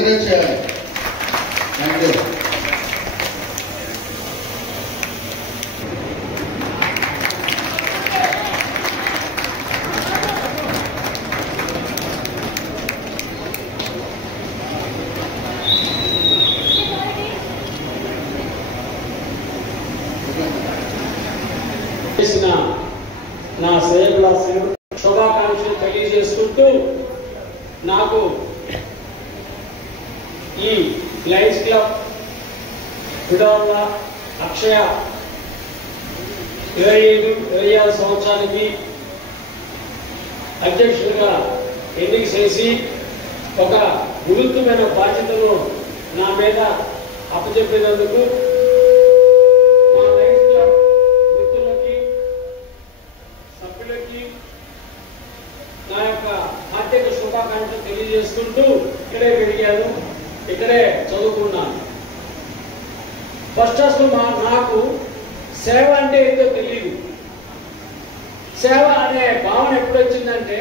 Encourage చేయాలి. Thank you. నా శుభాకాంక్షలు తెలియజేసుకుంటూ నాకు ఈ లయన్స్ క్లబ్ విడవల్ల అక్షయ 25-26 సంవత్సరానికి అధ్యక్షుడిగా ఎన్నిక చేసి ఒక గురుత్వమైన బాధ్యతను నా మీద అప్పచెప్పినందుకు మా లయన్స్ క్లబ్ మిత్రులకి సభ్యులకి నా యొక్క ఆర్థిక శుభాకాంక్షలు తెలియజేసుకుంటూ ఇక్కడే పెరిగాను, ఇక్కడే చదువుకున్నాను. ఫస్ట్ అసలు నాకు సేవ అంటే ఏదో తెలియదు. సేవ అనే భావన ఎప్పుడు వచ్చిందంటే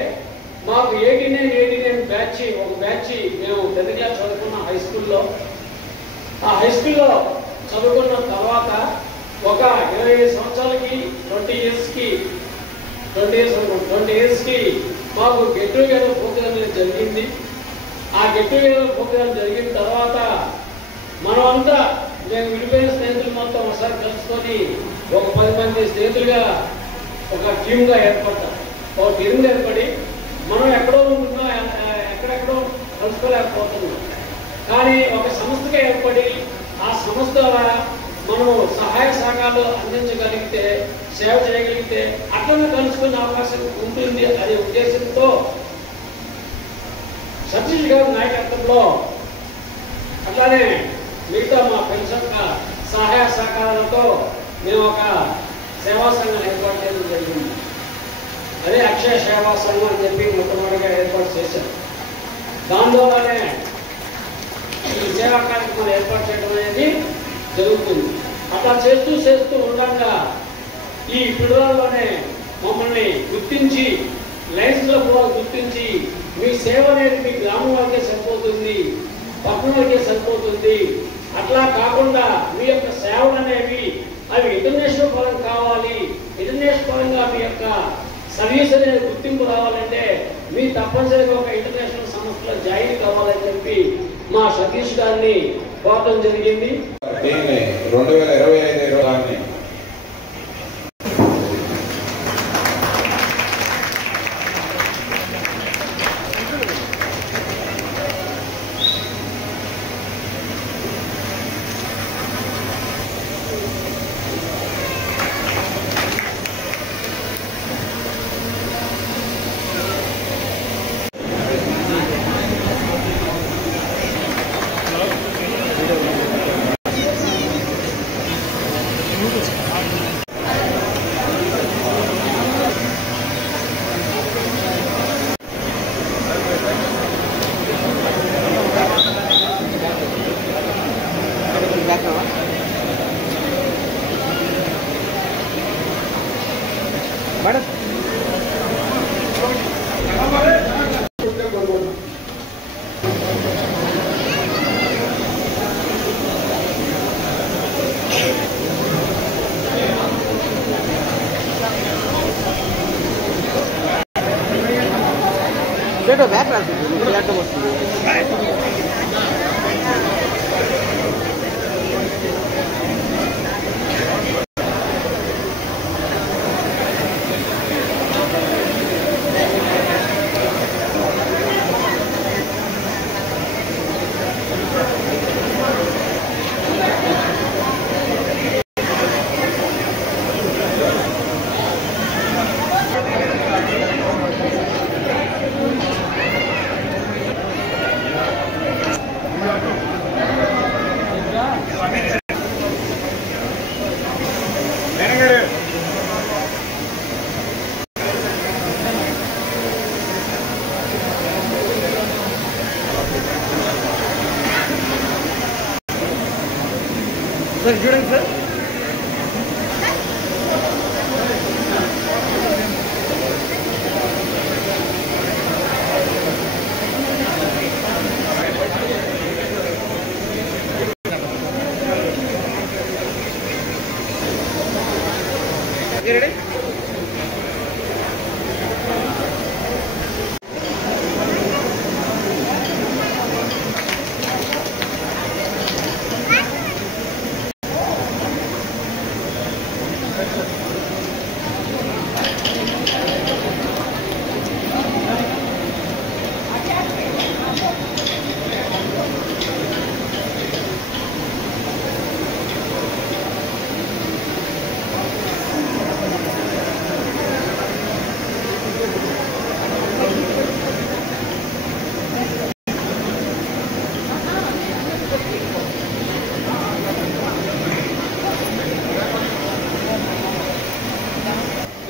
మాకు 89 బ్యాచ్ ఒక బ్యాచ్ మేము 10th క్లాస్ చదువుకున్నాం హై స్కూల్లో. ఆ హై స్కూల్లో చదువుకున్న తర్వాత ఒక 25 సంవత్సరాలకి 20 ఇయర్స్కి మాకు గెట్ టుగెదర్ ప్రోగ్రామ్ జరిగింది. ఆ గెట్ టుగెదర్ ప్రోగ్రామ్ జరిగిన తర్వాత మనమంతా మేము విడిపోయిన స్నేహితులు మొత్తం ఒకసారి కలుసుకొని ఒక 10 మంది స్నేహితులుగా ఒక టీమ్గా ఏర్పడతాం. ఒక టీమ్గా ఏర్పడి మనం ఎక్కడో ఉంటున్నా ఎక్కడెక్కడో కలుసుకోలేకపోతున్నాం. కానీ ఒక సంస్థగా ఏర్పడి ఆ సంస్థ ద్వారా మనం సహాయ సహకారాలు అందించగలిగితే, సేవ చేయగలిగితే అట్లనే కలుసుకునే అవకాశం ఉంటుంది అనే ఉద్దేశంతో సతీష్ గారి నాయకత్వంలో అట్లానే మిగతా మా పెన్షన్ సహాయ సహకారాలతో మేము ఒక సేవా సంఘం ఏర్పాటు చేయడం జరిగింది. అదే అక్షయ సేవా సంఘం అని చెప్పి మొట్టమొదటిగా ఏర్పాటు చేశారు. దానిలోనే ఈ సేవా కార్యక్రమాలు ఏర్పాటు చేయడం అనేది జరుగుతుంది. అట్లా చేస్తూ ఉండగా ఈ పిల్లల్లోనే మమ్మల్ని గుర్తించి లైన్స్లో కూడా గుర్తించి మీ సేవ అనేది మీ గ్రామం వరకే సరిపోతుంది, పట్టణం వరకే సరిపోతుంది, అట్లా కాకుండా మీ యొక్క సేవలు అనేవి అవి ఇంటర్నేషనల్ పరంగా కావాలి, ఇంటర్నేషనల్ పరంగా మీ యొక్క సర్వీస్ అనేది గుర్తింపు రావాలంటే మీ తప్పనిసరిగా ఒక ఇంటర్నేషనల్ సంస్థలో జాయిన్ కావాలని చెప్పి మా సతీష్ గారిని కోరడం జరిగింది. 2025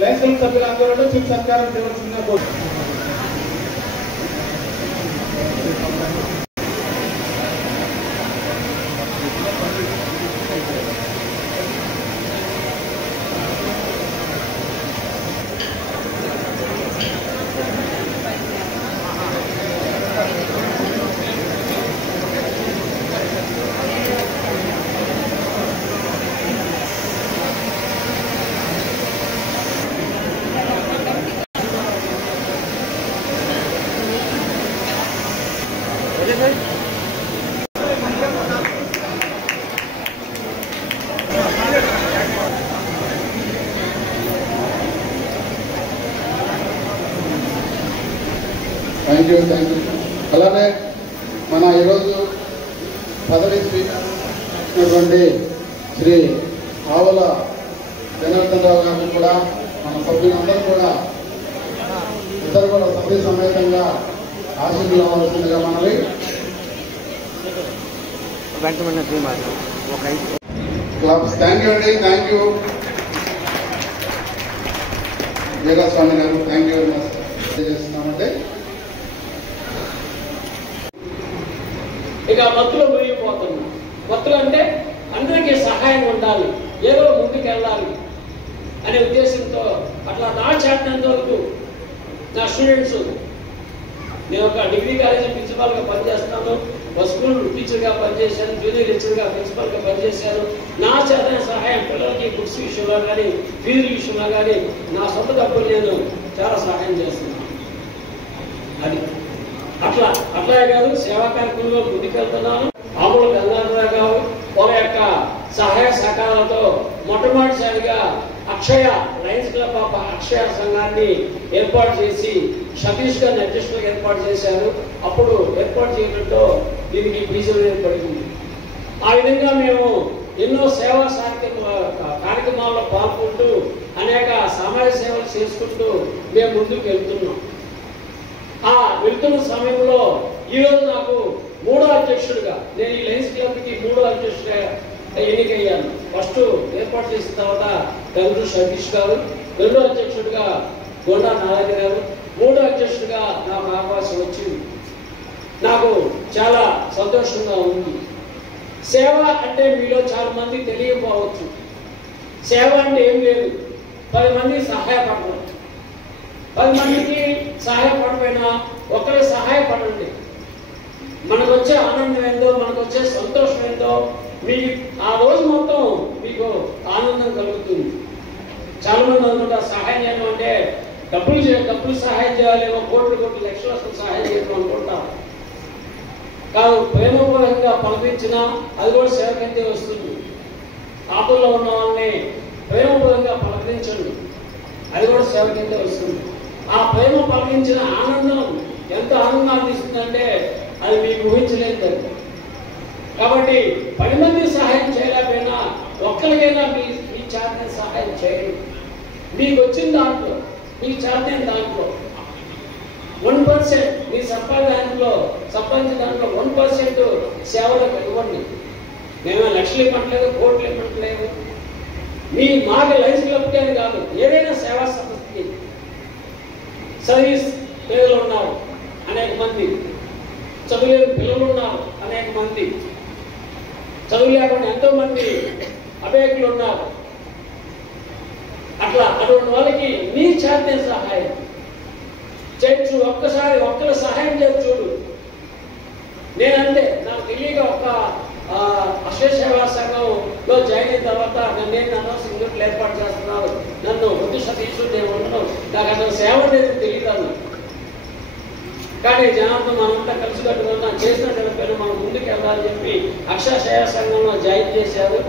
లైసెన్స్ సభ్యులందరూ చిన్న సత్కారం చేయవలసిందిగా కోరుతున్నాను. Thank you. అలానే మన ఈరోజు పదవి స్వీకరించినటువంటి శ్రీ ఆవుల జనార్దన్ రావు గారిని కూడా మన సభ్యులందరూ కూడా ఇద్దరు కూడా సభ్య సమేతంగా ఆశీస్సులు అవ్వాల్సిందిగా మనవి. క్లబ్స్ థ్యాంక్ యూ అండి. థ్యాంక్ యూ వీరస్వామి గారు. థ్యాంక్ యూ వెరీ మచ్ చేస్తున్నామండి. ఇక మత్తులో మునిగిపోతున్నాం. మత్తులు అంటే అందరికీ సహాయం ఉండాలి, ఏదో ముందుకు వెళ్ళాలి అనే ఉద్దేశంతో అట్లా నా చేతనంత వరకు నా స్టూడెంట్స్, నేను ఒక డిగ్రీ కాలేజీ ప్రిన్సిపాల్గా పనిచేస్తాను, ఒక స్కూల్ టీచర్గా పనిచేశాను, జూనియర్ లెక్చర్గా ప్రిన్సిపాల్గా పనిచేశాను. నా చేతన సహాయం పిల్లలకి బుక్స్ విషయంలో కానీ ఫీజుల విషయంలో కానీ నా సొంత డబ్బులు నేను చాలా సహాయం చేస్తున్నాను. అది అట్లాగే కాదు, సేవా కార్యక్రమంలో ముందుకెళ్తున్నాను. ఆవుల గంగాధరరావు గారు వాళ్ళ యొక్క సహాయ సహకారాలతో మొట్టమొదటిసారిగా అక్షయ లయన్స్ క్లబ్ ఆఫ్ అక్షయ సంఘాన్ని ఏర్పాటు చేసి సతీష్ గారిని అధ్యక్షులుగా ఏర్పాటు చేశారు. అప్పుడు ఏర్పాటు చేయడంతో దీనికి బీజం ఏర్పడింది. ఆ విధంగా మేము ఎన్నో సేవా కార్యక్రమాల్లో పాల్గొంటూ అనేక సామాజిక సేవలు చేసుకుంటూ మేము ముందుకు వెళ్తున్నాం. ఆ వెళ్తున్న సమయంలో ఈరోజు నాకు మూడో అధ్యక్షుడిగా, నేను ఈ లయన్స్ క్లబ్కి మూడో అధ్యక్షుడిగా ఎన్నికయ్యాను. ఫస్ట్ ఏర్పాటు చేసిన తర్వాత గంగుడు సతీష్ గారు, రెండో అధ్యక్షుడిగా గొండా నారాయణ గారు, మూడో అధ్యక్షుడిగా నాకు అవకాశం వచ్చింది. నాకు చాలా సంతోషంగా ఉంది. సేవ అంటే మీలో చాలా మంది తెలియకపోవచ్చు. సేవ అంటే ఏం లేదు, 10 మంది సహాయపడడం. 10 మందికి సహాయపడమైనా ఒకరికి సహాయపడండి. మనకు వచ్చే ఆనందం ఏందో, మనకు వచ్చే సంతోషం ఏందో, మీ ఆ రోజు మొత్తం మీకు ఆనందం కలుగుతుంది. చాలా మంది అనుకుంటారు సహాయం చేయడం అంటే డబ్బులు సహాయం చేయాలేమో, కోట్లు లక్షల సహాయం చేయడం అనుకుంటారు. కాదు, ప్రేమపూర్వకంగా పలకించినా అది కూడా సేవ కిందే వస్తుంది. ఆపల్లో ఉన్న వాళ్ళని ప్రేమపూర్వకంగా పలకరించండి, అది కూడా సేవ కిందే వస్తుంది. ఆ ప్రేమ పలకించిన ఆనందం ఎంత ఆనందాన్ని ఇస్తుందంటే అది మీకు ఊహించలేదు. కాబట్టి 10 మంది సహాయం చేయలేకపోయినా ఒక్కరికైనా మీ చేతనే సహాయం చేయండి. మీకు వచ్చిన దాంట్లో, మీ చేతనే దాంట్లో 1% మీ సంపాదించిన దాంట్లో 1% సేవలకు ఇవ్వండి. మేము లక్షలు ఇవ్వట్లేదు, కోట్లు ఇవ్వట్లేదు. మాకు లైన్స్ క్లబ్కే కాదు, ఏదైనా సేవా సంస్థకి సర్వీస్ పేదలు ఉన్నారు అనేక మంది, చదువులేని పిల్లలు ఉన్నారు అనేక మంది, చదువు లేకుండా ఎంతో మంది అభేకులు ఉన్నారు. అటువంటి వాళ్ళకి నీ చేతనే సహాయం చేయొచ్చు. ఒక్కరు సహాయం చేసి చూడు. నేనంతే, నాకు తెలియక అక్షయ సేవా సంఘంలో జాయిన్ అయిన తర్వాత నేను అనవసరం ఇంట్లో ఏర్పాటు చేస్తున్నారు, నన్ను సతీష్ నేను ఉండను, నాకు అసలు సేవ అనేది తెలియదు అన్న. కానీ జనంతో మనంతా కలిసి కట్టుకున్నా చేసిన చనిపోయిన మనం ముందుకు వెళ్ళాలని చెప్పి అక్షర సేవా సంఘంలో జాయిన్ చేశారు.